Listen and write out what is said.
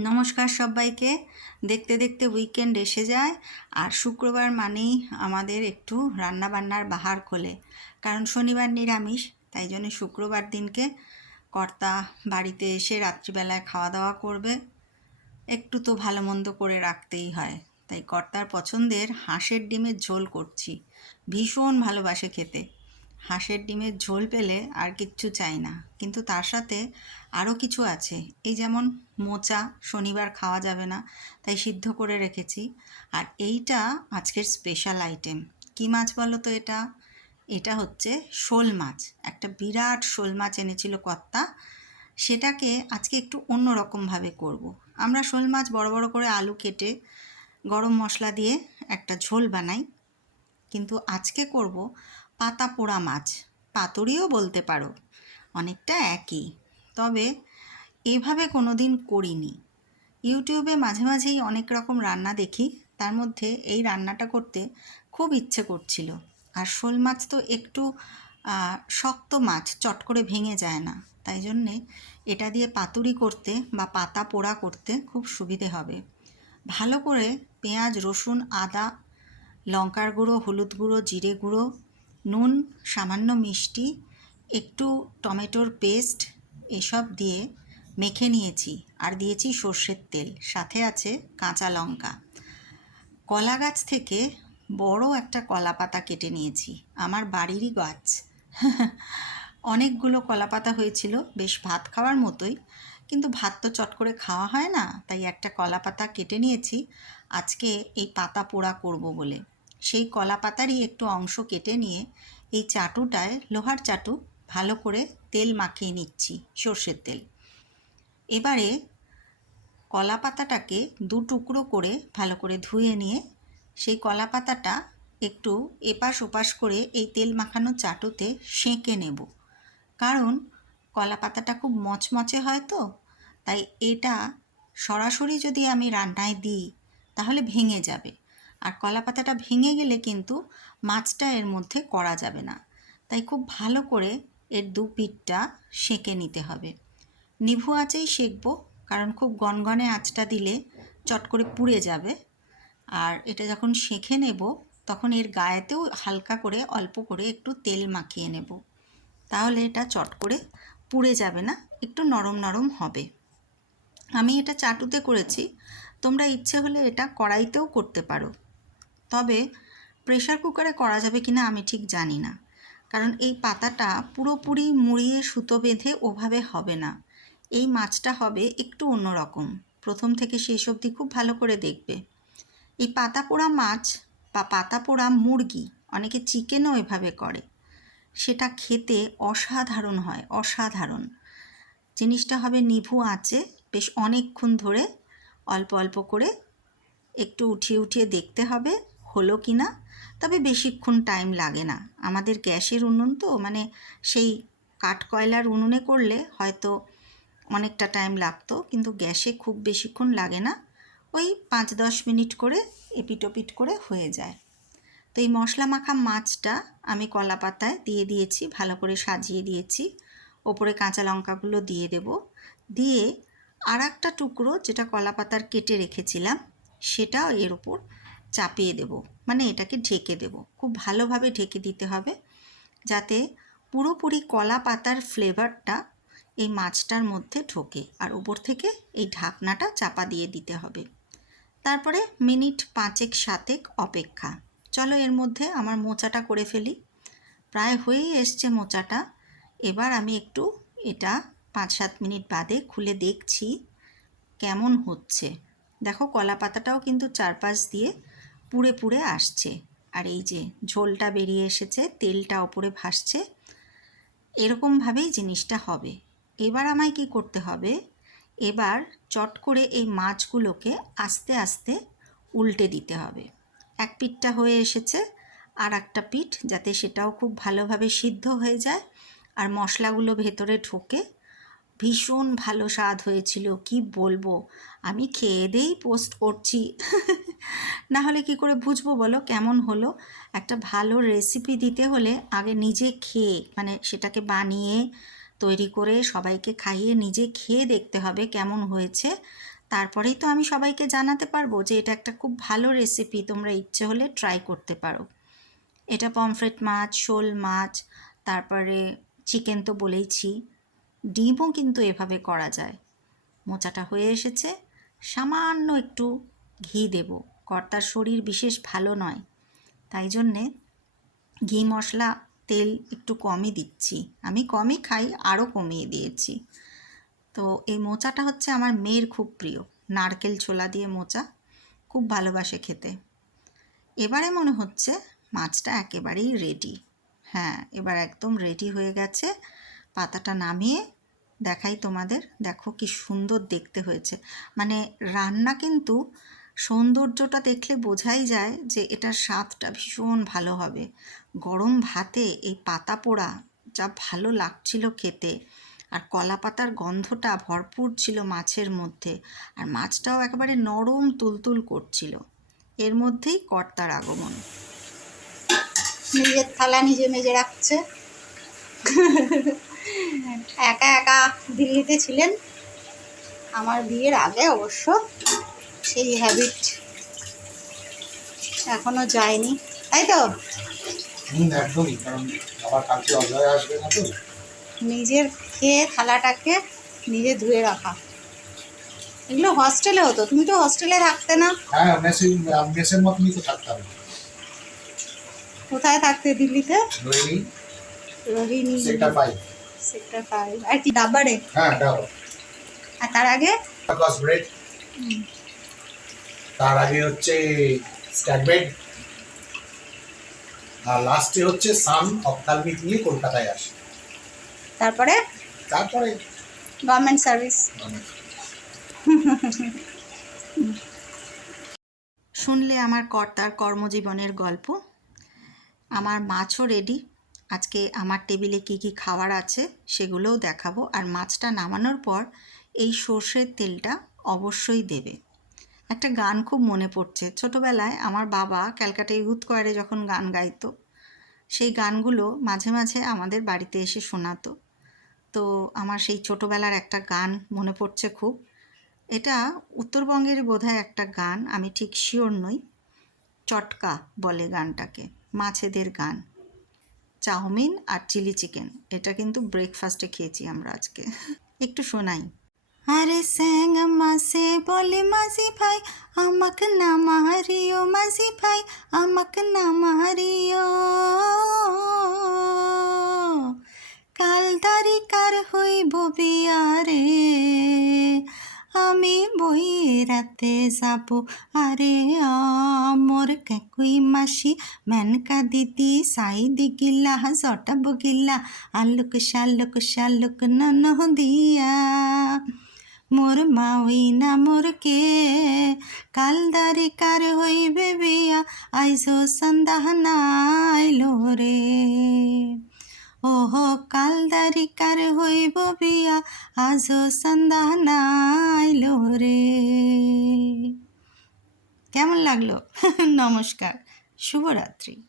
নমস্কার সবাইকে। দেখতে দেখতে উইকেন্ড এসে যায়। আর শুক্রবার মানেই আমাদের একটু রান্নাবান্নার বাহার খোলে। কারণ শনিবার নিরামিষ, তাই জন্য শুক্রবার দিনকে কর্তা বাড়িতে এসে রাত্রিবেলায় খাওয়া দাওয়া করবে। একটু তো ভালো মন্দ করে রাখতেই হয়। তাই কর্তার পছন্দের হাঁসের ডিমের ঝোল করছি। ভীষণ ভালোবাসে খেতে। হাঁসের ডিমের ঝোল পেলে আর কিচ্ছু চাই না। কিন্তু তার সাথে আরও কিছু আছে। এই যেমন মোচা শনিবার খাওয়া যাবে না, তাই সিদ্ধ করে রেখেছি। আর এইটা আজকের স্পেশাল আইটেম কী মাছ বলো তো এটা? এটা হচ্ছে শোল মাছ। একটা বিরাট শোল মাছ এনেছিল কর্তা। সেটাকে আজকে একটু অন্য রকমভাবে করব। আমরা শোল মাছ বড় বড় করে আলু কেটে গরম মশলা দিয়ে একটা ঝোল বানাই। কিন্তু আজকে করব পাতা পোড়া মাছ, পাতুরিও বলতে পারো, অনেকটা একই। তবে এভাবে কোনো দিন করিনি। ইউটিউবে মাঝে মাঝেই অনেক রকম রান্না দেখি, তার মধ্যে এই রান্নাটা করতে খুব ইচ্ছে করছিল। আর শোল মাছ তো একটু শক্ত মাছ, চট করে ভেঙে যায় না। তাই জন্যে এটা দিয়ে পাতুরি করতে বা পাতা পোড়া করতে খুব সুবিধে হবে। ভালো করে পেঁয়াজ, রসুন, আদা, লঙ্কার গুঁড়ো, হলুদ গুঁড়ো, জিরে গুঁড়ো নুন, সামান্য মিষ্টি, একটু টমেটোর পেস্ট এসব দিয়ে মেখে নিয়েছি। আর দিয়েছি সর্ষের তেল। সাথে আছে কাঁচা লঙ্কা। কলা গাছ থেকে বড় একটা কলা পাতা কেটে নিয়েছি। আমার বাড়িরই গাছ। অনেকগুলো কলা পাতা হয়েছিল। বেশ ভাত খাওয়ার মতোই। কিন্তু ভাত তো চট করে খাওয়া হয় না। তাই একটা কলা পাতা কেটে নিয়েছি। আজকে এই পাতা পোড়া করব বলে। সেই কলা পাতারই একটু অংশ কেটে নিয়ে এই চাটুটায়, লোহার চাটু, ভালো করে তেল মাখিয়ে নিচ্ছি, সর্ষের তেল। এবারে কলা পাতাটাকে দু টুকরো করে ভালো করে ধুয়ে নিয়ে সেই কলা পাতাটা একটু এপাশ ওপাশ করে এই তেল মাখানো চাটুতে সেঁকে নেব। কারণ কলা পাতাটা খুব মচমচে হয় তো, তাই এটা সরাসরি যদি আমি রান্নায় দিই, তাহলে ভেঙে যাবে। আর কলা পাতাটা ভেঙে গেলে কিন্তু মাছটা এর মধ্যে করা যাবে না। তাই খুব ভালো করে এর দু পিঠটা সেঁকে নিতে হবে। নিভু আঁচেই সেঁকবো, কারণ খুব গনগনে আঁচটা দিলে চট করে পুড়ে যাবে। আর এটা যখন সেঁকে নেব, তখন এর গায়েতেও হালকা করে অল্প করে একটু তেল মাখিয়ে নেব। তাহলে এটা চট করে পুড়ে যাবে না, একটু নরম নরম হবে। আমি এটা চাটুতে করেছি, তোমরা ইচ্ছে হলে এটা কড়াইতেও করতে পারো। তবে প্রেশার কুকারে করা যাবে কিনা আমি ঠিক জানি না। কারণ এই পাতাটা পুরোপুরি মুড়িয়ে সুতো বেঁধে ওভাবে হবে না। এই মাছটা হবে একটু অন্যরকম। প্রথম থেকে শেষ অবধি খুব ভালো করে দেখবে। এই পাতা পোড়া মাছ বা পাতা পোড়া মুরগি অনেকে চিকেনও এভাবে করে। সেটা খেতে অসাধারণ হয়, অসাধারণ। জিনিসটা হবে নিভু আঁচে, বেশ অনেকক্ষণ ধরে অল্প অল্প করে একটু উঠিয়ে উঠিয়ে দেখতে হবে। হলো কি না, তবে বেশিক্ষণ টাইম লাগে না। আমাদের গ্যাসের উনুন তো মানে সেই কাঠ কয়লার উনুনে করলে হয়তো অনেকটা টাইম লাগতো, কিন্তু গ্যাসে খুব বেশিক্ষণ লাগে না। ওই পাঁচ দশ মিনিট করে এপিটোপিট করে হয়ে যায়। তো এই মশলা মাখা মাছটা আমি কলা পাতায় দিয়ে দিয়েছি, ভালো করে সাজিয়ে দিয়েছি। ওপরে কাঁচা লঙ্কাগুলো দিয়ে দেব। দিয়ে আর একটা টুকরো, যেটা কলা পাতার কেটে রেখেছিলাম, সেটাও এর ওপর চাপিয়ে দেব। মানে এটাকে ঢেকে দেব। খুব ভালোভাবে ঢেকে দিতে হবে যাতে পুরোপুরি কলা পাতার ফ্লেভারটা এই মাছটার মধ্যে ঢোকে আর উপর থেকে এই ঢাকনাটা চাপা দিয়ে দিতে হবে। তারপরে মিনিট পাঁচেক সাতেক অপেক্ষা। চলো এর মধ্যে আমার মোচাটা করে ফেলি। প্রায় হয়েই এসছে মোচাটা। এবার আমি একটু এটা পাঁচ সাত মিনিট বাদে খুলে দেখছি কেমন হচ্ছে। দেখো কলা পাতাটাও কিন্তু চারপাশ দিয়ে পুড়ে পুড়ে আসছে। আর এই যে ঝোলটা বেরিয়ে এসেছে, তেলটা ওপরে ভাসছে এরকমভাবেই জিনিসটা হবে। এবার আমায় কি করতে হবে? এবার চট করে এই মাছগুলোকে আস্তে আস্তে উল্টে দিতে হবে। এক পিঠটা হয়ে এসেছে, আর একটা পিঠ যাতে সেটাও খুব ভালোভাবে সিদ্ধ হয়ে যায়, আর মশলাগুলো ভেতরে ঢোকে ভীষণ ভালো স্বাদ হয়েছিল, কি বলব? আমি খেয়ে দিয়েই পোস্ট করছি। না হলে কি করে বুঝব বলো? কেমন হলো? একটা ভালো রেসিপি দিতে হলে আগে নিজে খেয়ে মানে সেটাকে বানিয়ে তৈরি করে সবাইকে খাইয়ে নিজে খেয়ে দেখতে হবে কেমন হয়েছে। তারপরেই তো আমি সবাইকে জানাতে পারব যে এটা একটা খুব ভালো রেসিপি তোমরা ইচ্ছে হলে ট্রাই করতে পারো। এটা পমফ্রেট মাছ, শোল মাছ, তারপরে চিকেন তো বলেইছি। ডিমও কিন্তু এভাবে করা যায়। মোচাটা হয়ে এসেছে। সামান্য একটু ঘি দেব। কর্তার শরীর বিশেষ ভালো নয়। তাই জন্যে ঘি, মশলা, তেল একটু কমই দিচ্ছি। আমি কমই খাই, আরও কমিয়ে দিয়েছি। তো এই মোচাটা হচ্ছে আমার মেয়ের খুব প্রিয়। নারকেল ছোলা দিয়ে মোচা। খুব ভালোবাসে খেতে। এবারে মনে হচ্ছে মাছটা একেবারেই রেডি হ্যাঁ এবার একদম রেডি হয়ে গেছে। পাতাটা নামিয়ে দেখাই তোমাদের। দেখো কি সুন্দর দেখতে হয়েছে। মানে রান্না কিন্তু সৌন্দর্যটা দেখলে বোঝাই যায় যে এটার স্বাদটা ভীষণ ভালো হবে। গরম ভাতে এই পাতা পোড়া যা ভালো লাগছিল খেতে আর কলা পাতার গন্ধটা ভরপুর ছিল মাছের মধ্যে আর মাছটাও একেবারে নরম তুলতুল করছিল। এর মধ্যেই কর্তার আগমন। নিজের থালা নিজে মেজে রাখছে। একা একা দিল্লিতে ছিলেন। আমার বিয়ের আগে অবশ্য সেই হ্যাবিট এখনও যায়নি। তাই তো? নিজের খেয়ে থালাটাকে নিজে ধুয়ে রাখা। এগুলো হস্টেলে হতো তুমি তো হস্টেলে থাকতে না। হ্যাঁ কোথায় থাকতে দিল্লিতে? Rohini. Rohini. Sector five sector five আর কি হ্যাঁ আর তার আগে? ক্লাস ব্রেড তার আগে হচ্ছে স্ট্যাটবেড আর লাস্টে হচ্ছে সান অপথালমিক নিয়ে কলকাতায় আসে। তারপরে? তারপরে? গভর্নমেন্ট সার্ভিস শুনলে আমার কর্তার কর্মজীবনের গল্প? আমার মাছও রেডি আজকে আমার টেবিলে কি কি খাবার আছে সেগুলোও দেখাবো। আর মাছটা নামানোর পর এই সর্ষের তেলটা অবশ্যই দেবে। একটা গান খুব মনে পড়ছে। ছোটোবেলায় আমার বাবা ক্যালকাটা ইউথ কোয়ারে যখন গান গাইতো, সেই গানগুলো মাঝে মাঝে আমাদের বাড়িতে এসে শোনাতো। তো আমার সেই ছোটোবেলার একটা গান মনে পড়ছে খুব। এটা উত্তরবঙ্গের বোধহয় একটা গান, আমি ঠিক শিওর নই। চটকা বলে গানটাকে, মাছেদের গান। চাউমিন আর চিলি চিকেন। এটা কিন্তু ব্রেকফাস্টে খেয়েছি আমরা আজকে। একটু শোনাই। আরে স্যাং মাসে বলে মাঝি ভাই, আমাক না মারিও মাঝি ভাই, আমাক না মারিও কাল তারিকার হইব বিয়ারে? আমি বই রাতে যাব। আরে, আমর কাকুই মাসি মেনকা দিদি সাই দিগিলা জটা বগিলা আলুক শালুক শালুক নন দিয়া। মোর মাউই না মোর কে কালদারি কার হইবে বিয়া আইসো সন্দাহ নাইলো রে ওহ কালদারিকার হইব বিয়া আজও সন্ধ্যা নাইল রে। কেমন লাগল? নমস্কার শুভরাত্রি।